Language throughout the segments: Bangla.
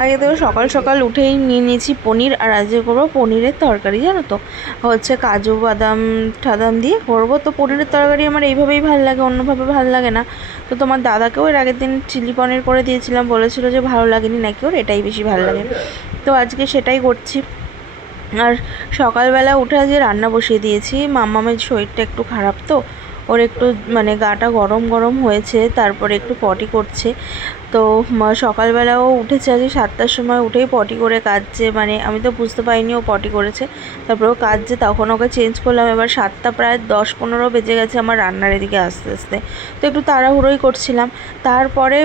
আগে তো সকাল সকাল উঠেই নিয়ে নিয়েছি পনির, আর আজকে করবো পনিরের তরকারি। জানো তো, হচ্ছে কাজু বাদাম টাদাম দিয়ে করবো। তো পনিরের তরকারি আমার এইভাবেই ভালো লাগে, অন্যভাবে ভালো লাগে না। তো তোমার দাদাকেও এর আগের দিন চিলি পনির করে দিয়েছিলাম, বলেছিল যে ভালো লাগেনি নাকি, ওর এটাই বেশি ভালো লাগে। তো আজকে সেটাই করছি। আর সকালবেলা উঠে আজকে রান্না বসিয়ে দিয়েছি। মাম্মামের শরীরটা একটু খারাপ, তো ওর একটু মানে গাটা গরম গরম হয়েছে, তারপরে একটু পটি করছে। তো সকালবেলাও উঠেছে আজকে 7টার সময়, উঠেই পটি করে কাঁদছে। মানে আমি তো বুঝতে পারিনি ও পটি করেছে, তারপরে ও কাঁদছে, তখন ওকে চেঞ্জ করলাম। এবার 7টা প্রায় 10-15 বেজে গেছে আমার রান্নার এদিকে আস্তে আস্তে। তো একটু তাড়াহুড়োই করছিলাম। তারপরে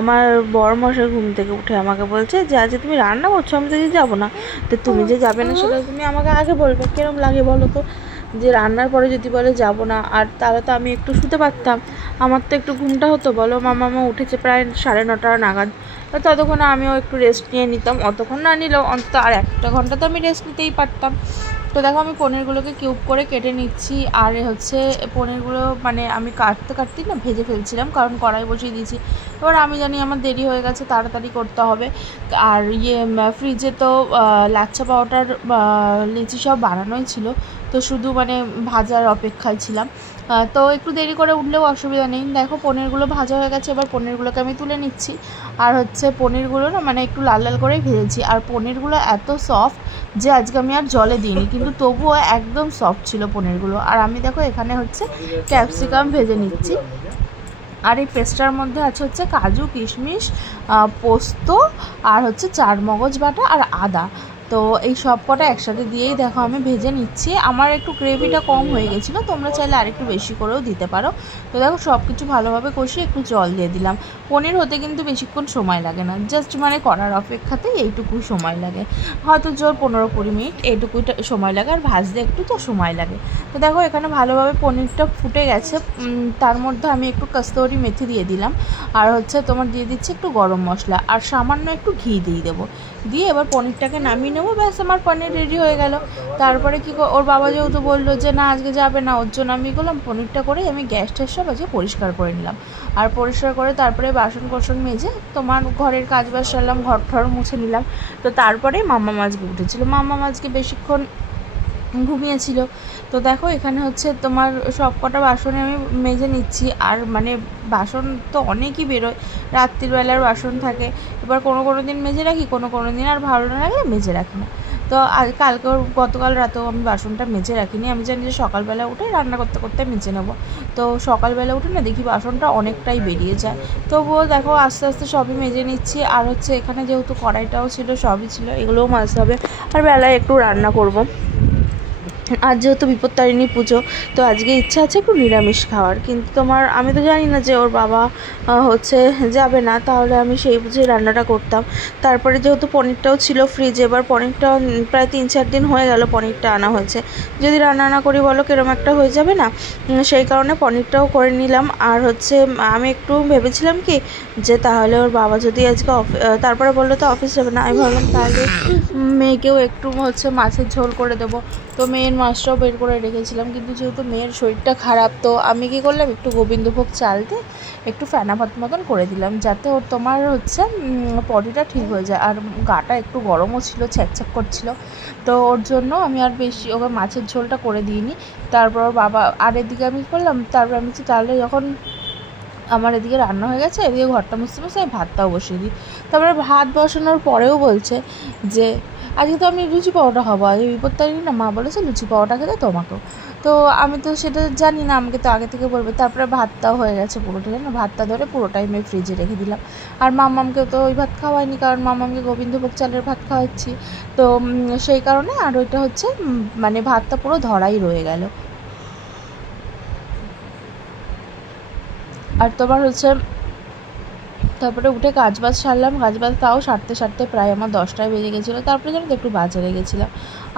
আমার বড় মশাই ঘুম থেকে উঠে আমাকে বলছে যে আজকে তুমি রান্না করছো, আমি তো যাবো না। তো তুমি যে যাবে না সেটা তুমি আমাকে আগে বলবে, কিরম লাগে বলো তো, যে রান্নার পরে যদি বলে যাব না, আর তাহলে তো আমি একটু শুতে পারতাম, আমার তো একটু ঘুমটা হতো। বলো, মামা উঠেছে প্রায় 9:30 নাগাদ, ততক্ষণে আমিও একটু রেস্ট নিয়ে নিতাম। অতক্ষণ না নিলেও অন্তত আর 1 ঘন্টা তো আমি রেস্ট নিতেই পারতাম। তো দেখো আমি পনিরগুলোকে কিউব করে কেটে নিচ্ছি। আর হচ্ছে পনিরগুলো মানে আমি কাটতেই না ভেজে ফেলছিলাম, কারণ কড়াই বসিয়ে দিয়েছি। এবার আমি জানি আমার দেরি হয়ে গেছে, তাড়াতাড়ি করতে হবে। আর ফ্রিজে তো লাচ্ছা পাউডার লিচি সব বানানোই ছিল, তো শুধু মানে ভাজার অপেক্ষায় ছিলাম। তো একটু দেরি করে উঠলেও অসুবিধা নেই। দেখো পনিরগুলো ভাজা হয়ে গেছে, এবার পনিরগুলোকে আমি তুলে নিচ্ছি। আর হচ্ছে পনিরগুলো না মানে একটু লাল লাল করেই ভেজেছি। আর পনিরগুলো এত সফট যে আজকে আমি আর জলে দিইনি, কিন্তু তবুও একদম সফট ছিল পনিরগুলো। আর আমি দেখো এখানে হচ্ছে ক্যাপসিকাম ভেজে নিচ্ছি। আর এই পেস্টটার মধ্যে আছে হচ্ছে কাজু, কিশমিশ, পোস্ত, আর হচ্ছে চারমগজ বাটা আর আদা। তো এই সব কটা একসাথে দিয়েই দেখো আমি ভেজে নিচ্ছি। আমার একটু গ্রেভিটা কম হয়ে গেছিলো, তোমরা চাইলে আরেকটু বেশি করেও দিতে পারো। তো দেখো সব কিছু ভালোভাবে কষিয়ে একটু জল দিয়ে দিলাম। পনির হতে কিন্তু বেশিক্ষণ সময় লাগে না, জাস্ট মানে করার অপেক্ষাতেই এইটুকুই সময় লাগে, হয়তো জোর 15-20 মিনিট এইটুকুই সময় লাগে। আর ভাজতে একটু তো সময় লাগে। তো দেখো এখানে ভালোভাবে পনিরটা ফুটে গেছে। তার মধ্যে আমি একটু কস্তুরি মেথি দিয়ে দিলাম, আর হচ্ছে তোমার দিয়ে দিচ্ছি একটু গরম মশলা, আর সামান্য একটু ঘি দিয়ে দেবো। দিয়ে এবার পনিরটাকে নামিয়ে নেবো, ব্যাস আমার পনির রেডি হয়ে গেল। তারপরে ওর বাবা যেহেতু বললো যে না আজকে যাবে না, ওর জন্য আমি করলাম পনিরটা করেই আমি গ্যাসটা সব আজকে পরিষ্কার করে নিলাম। আর পরিষ্কার করে তারপরে বাসন কোসন মেজে তোমার ঘরের কাজ বাজ সারলাম, ঘর ঠর মুছে নিলাম। তো তারপরে মাম্মা আজকে উঠেছিল, মাম্মা আজকে বেশিক্ষণ ঘুমিয়েছিল। তো দেখো এখানে হচ্ছে তোমার সব কটা বাসনে আমি মেজে নিচ্ছি। আর মানে বাসন তো অনেকই বেরোয়, রাত্রিবেলার বাসন থাকে। এবার কোনো দিন মেজে রাখি, কোনো দিন আর ভালো না লাগলে মেজে রাখি না। তো গতকাল রাতেও আমি বাসনটা মেজে রাখিনি, আমি জানি যে সকালবেলা উঠে রান্না করতে করতে মেজে নেবো। তো সকালবেলা উঠে না দেখি বাসনটা অনেকটাই বেরিয়ে যায়। তবুও দেখো আস্তে আস্তে সবই মেজে নিচ্ছি। আর হচ্ছে এখানে যেহেতু কড়াইটাও ছিল, সবই ছিল, এগুলোও মাজতে হবে। আর বেলায় একটু রান্না করবো। আজ যেহেতু বিপত্তারিণী পুজো, তো আজকে ইচ্ছা আছে একটু নিরামিষ খাওয়ার। কিন্তু তোমার আমি তো জানি না যে ওর বাবা হচ্ছে যাবে না, তাহলে আমি সেই বুঝে রান্নাটা করতাম। তারপরে যেহেতু পনিরটাও ছিল ফ্রিজে, এবার পনিরটা প্রায় 3-4 দিন হয়ে গেল পনিরটা আনা হয়েছে, যদি রান্না না করি বলো কিরম একটা হয়ে যাবে না, সেই কারণে পনিরটাও করে নিলাম। আর হচ্ছে আমি একটু ভেবেছিলাম কি যে তাহলে ওর বাবা যদি আজকে তারপরে বললো তো অফিস যাবে না, আমি ভাবলাম তাহলে মেয়েকেও একটু হচ্ছে মাছের ঝোল করে দেবো। তো মেয়ের মাছটাও বের করে রেখেছিলাম, কিন্তু যেহেতু মেয়ের শরীরটা খারাপ, তো আমি কী করলাম একটু গোবিন্দভোগ চাল দিয়ে একটু ফেনা ভাত মতন করে দিলাম, যাতে ওর তোমার হচ্ছে বডিটা ঠিক হয়ে যায়। আর গাটা একটু গরমও ছিল, ছ্যাঁকছ্যাঁক করছিল, তো ওর জন্য আমি আর বেশি ওকে মাছের ঝোলটা করে দিইনি। তারপর বাবা আর এদিকে আমি করলাম, তারপর আমি তাহলে যখন আমার এদিকে রান্না হয়ে গেছে, এদিকে ঘরটা মুছতে আমি ভাতটাও বসিয়ে দিই। তারপরে ভাত বসানোর পরেও বলছে যে আজকে তো আমি লুচি পাওয়াটা খাবো, আজকে বিপত্তারিণী না, মা বলেছে লুচি পাওয়াটা খেতে তোমাকেও। তো আমি তো সেটা জানি না, আমাকে তো আগে থেকে বলবে। তারপরে ভাতটাও হয়ে গেছে পুরোটা, জানো ভাতটা ধরে পুরোটাই আমি ফ্রিজে রেখে দিলাম। আর মাম্মামকেও তো ওই ভাত খাওয়াইনি, কারণ মাম্মামকে গোবিন্দভোগ চালের ভাত খাওয়াচ্ছি। তো সেই কারণে আর ওইটা হচ্ছে মানে ভাতটা পুরো ধরাই রয়ে গেল। আর তোমার হচ্ছে তারপরে উঠে কাজবাজ সারলাম, কাজবাজ তাও সারতে প্রায় আমার 10টায় বেজে গেছিলো। তারপরে জানো তো একটু বাজারে গেছিলাম,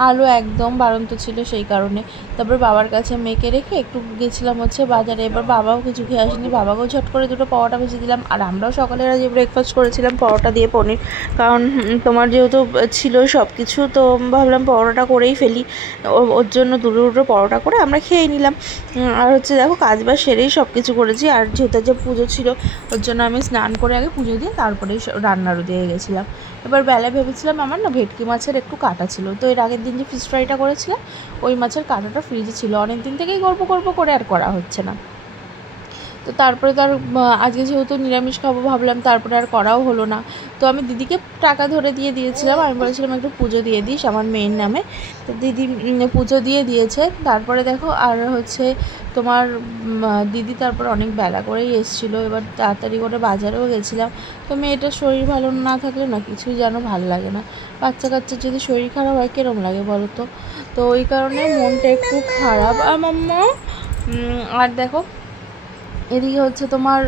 আলু একদম বাড়ন্ত ছিল সেই কারণে। তারপর বাবার কাছে মেয়েকে রেখে একটু গেছিলাম হচ্ছে বাজারে। এবার বাবাও কিছু খেয়ে আসেনি, বাবাকেও ঝট করে 2টো পরোটা ভেজে দিলাম। আর আমরাও সকালে যে ব্রেকফাস্ট করেছিলাম পরোটা দিয়ে পনির, কারণ তোমার যেহেতু ছিল সব কিছু, তো ভাবলাম পরোটা করেই ফেলি, ওর জন্য 2টো পরোটা করে আমরা খেয়ে নিলাম। আর হচ্ছে দেখো কাজবাজ সেরেই সব কিছু করেছি। আর যেহেতু যে পুজো ছিল, ওর জন্য আমি স্নান করে করে আগে পুজো দিয়ে তারপরে রান্নারও দিয়ে গেছিলাম। এবার বেলায় ভেবেছিলাম আমার না ভেটকি মাছের একটু কাটা ছিল, তো এর আগের দিন যে ফিশ ফ্রাইটা করেছিলাম ওই মাছের কাঁটাটা ফ্রিজে ছিল, অনেক দিন থেকেই গল্প করে আর করা হচ্ছে না। তো তারপরে তো আর আজকে যেহেতু নিরামিষ খাবো ভাবলাম, তারপরে আর করাও হলো না। তো আমি দিদিকে টাকা ধরে দিয়ে দিয়েছিলাম, আমি বলেছিলাম একটু পুজো দিয়ে দিস আমার মেয়ের নামে। তো দিদি পুজো দিয়ে দিয়েছে। তারপরে দেখো আর হচ্ছে তোমার দিদি তারপর অনেক বেলা করেই এসেছিলো, এবার তাড়াতাড়ি করে বাজারেও গেছিলাম। তো মেয়েটার শরীর ভালো না থাকলে না কিছুই যেন ভালো লাগে না, বাচ্চা কাচ্চার যদি শরীর খারাপ হয় কীরকম লাগে বলো তো। তো ওই কারণে মনটা একটু খারাপ। আর দেখো এদিকে হচ্ছে তোমার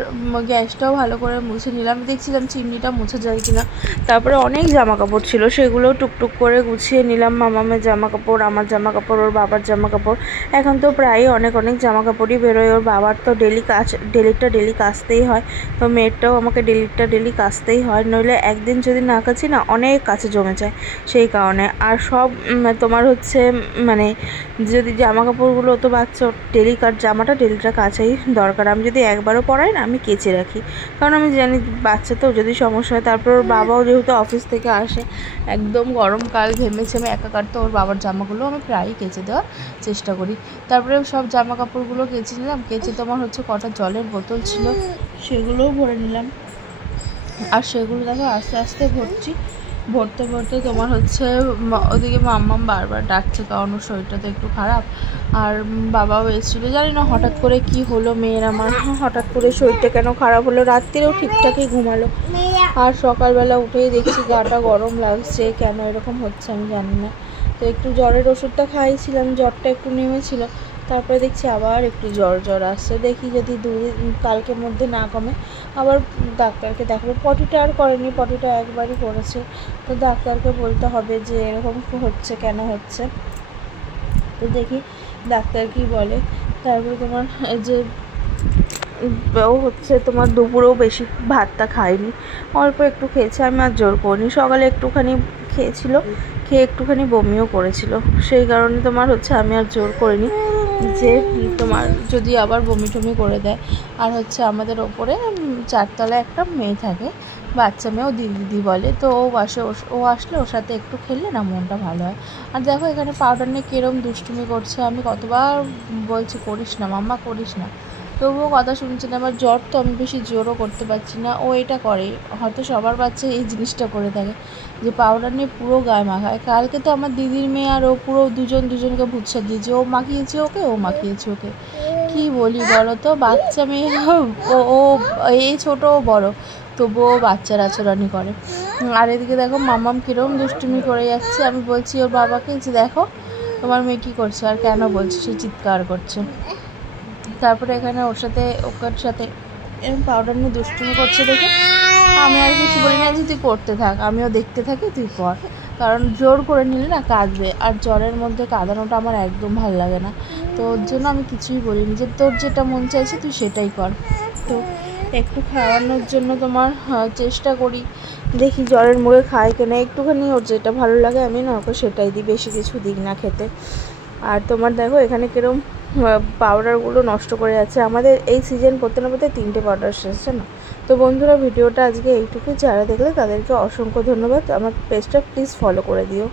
গ্যাসটাও ভালো করে মুছে নিলাম, দেখছিলাম চিমনিটা মুছে যায় কিনা। তারপরে অনেক জামা কাপড় ছিল, সেগুলোও টুকটুক করে গুছিয়ে নিলাম। মামামের জামা কাপড়, আমার জামা কাপড়, ওর বাবার জামা কাপড়। এখন তো প্রায় অনেক জামা কাপড়ই বেরোয়। ওর বাবার তো ডেলি কাচতেই হয়, তো মেয়েরটাও আমাকে ডেলি কাচতেই হয়, নইলে একদিন যদি না কাচি না অনেক কাছে জমে যায়, সেই কারণে। আর সব তোমার হচ্ছে মানে যদি জামা কাপড়গুলো তো বাচ্চা জামাটা ডেলিটা কাচাই দরকার। আমি যদি একবারও পরাই না আমি কেচে রাখি, কারণ আমি জানি বাচ্চা তো যদি সমস্যা হয়। তারপর ওর বাবাও যেহেতু অফিস থেকে আসে একদম গরমকাল ঘেমেছে একাকার, তো ওর বাবার জামাগুলো আমি প্রায়ই কেচে দেওয়ার চেষ্টা করি। তারপরে সব জামা কাপড়গুলো কেচে নিলাম, কেচে তোমার হচ্ছে কটা জলের বোতল ছিল সেগুলোও ভরে নিলাম। আর সেগুলো দেখো আস্তে আস্তে ভরতে তোমার হচ্ছে ওদিকে মাম্মাম বারবার ডাকছে, কারণ ওর শরীরটা তো একটু খারাপ। আর বাবাও এসেছিলো, জানি না হঠাৎ করে কি হলো মেয়ের আমার, হঠাৎ করে শরীরটা কেন খারাপ হলো। রাত্রিরেও ঠিকঠাকই ঘুমালো, আর সকালবেলা উঠেই দেখছি গাটা গরম লাগছে, কেন এরকম হচ্ছে আমি জানি না। তো একটু জ্বরের ওষুধটা খাইয়েছিলাম, জ্বরটা একটু নেমেছিল, তারপরে দেখছি আবার একটু জ্বর আসছে। দেখি যদি কালকের মধ্যে না কমে আবার ডাক্তারকে দেখাবো। পটিটা আর করেনি, পটিটা একবারই করেছে, তো ডাক্তারকে বলতে হবে যে এরকম হচ্ছে কেন হচ্ছে। তো দেখি ডাক্তার কি বলে। তারপরে তোমার যে ও হচ্ছে তোমার দুপুরেও বেশি ভাতটা খায়নি, অল্প একটু খেয়েছে, আমি আর জোর করিনি। সকালে একটুখানি খেয়েছিল, খেয়ে একটুখানি বমিও করেছিল, সেই কারণে তোমার হচ্ছে আমি আর জোর করিনি যে তোমার যদি আবার বমি টমি করে দেয়। আর হচ্ছে আমাদের ওপরে 4 তলায় একটা মেয়ে থাকে, বাচ্চা মেয়ে, ও দিদি বলে, তো ও আসলে ওর সাথে একটু খেললে না মনটা ভালো হয়। আর দেখো এখানে পাউডার নিয়ে কীরকম দুষ্টুমি করছে, আমি কতবার বলছি করিস না মাম্মা করিস না, তবুও কথা শুনছে না। আবার জ্বর তো আমি বেশি জোরও করতে পারছি না, ও এটা করে, হয়তো সবার বাচ্চা এই জিনিসটা করে থাকে যে পাউডার নিয়ে পুরো গায়ে মাখায়। কালকে তো আমার দিদির মেয়ে আর ও পুরো দুজনকে ভুৎসা দিয়েছে, ও মাখিয়েছে ওকে, কি বলি বলো তো, বাচ্চা মেয়ে ও এই ছোট ও বড়, তবুও বাচ্চার আচরণই করে। আর এদিকে দেখো মাম্মাম কীরকম দুষ্টুমি করে যাচ্ছে। আমি বলছি ওর বাবাকে যে দেখো তোমার মেয়ে কী করছে, আর কেন বলছে, সে চিৎকার করছে। তারপরে এখানে ওর সাথে এরকম পাউডার নিয়ে দুষ্টুমি করছে দেখে আমি আর কিছু বলি না, যে তুই করতে থাক, আমিও দেখতে থাকি, তুই কর, কারণ জোর করে নিলে না কাঁদবে, আর জ্বরের মধ্যে কাঁদানোটা আমার একদম ভালো লাগে না। তো ওর জন্য আমি কিছুই বলিনি, যে তোর যেটা মন চাইছে তুই সেটাই কর। তো একটু খাওয়ানোর জন্য তোমার চেষ্টা করি, দেখি জ্বরের মুখে খায় কিনা, একটুখানি ওর যেটা ভালো লাগে আমি না ওকে সেটাই দিই, বেশি কিছু দিই না খেতে। আর তোমার দেখো এখানে কিরম পাউডারগুলো নষ্ট করে যাচ্ছে, আমাদের এই সিজন করতে না করতে 3টে পাউডার শেষ না। তো বন্ধুরা ভিডিওটা আজকে এইটুকু, যারা দেখলে তাদেরকে অসংখ্য ধন্যবাদ, আমার পেজটা প্লিজ ফলো করে দিও।